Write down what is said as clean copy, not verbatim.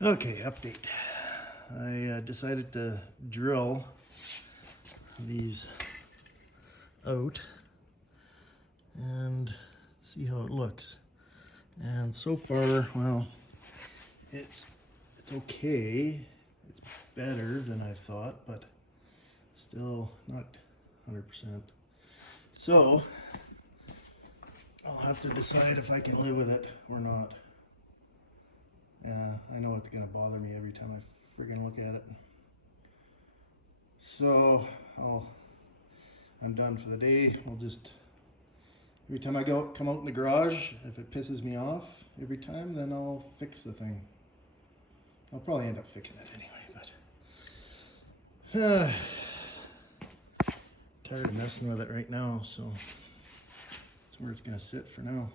Okay, update. I decided to drill these out and see how it looks. And so far, well, it's okay. It's better than I thought, but still not 100%. So I'll have to decide if I can live with it or not. I know it's gonna bother me every time I friggin' look at it. So I'm done for the day. I'll just, every time I come out in the garage, if it pisses me off every time, then I'll fix the thing. I'll probably end up fixing it anyway, but tired of messing with it right now, so that's where it's gonna sit for now.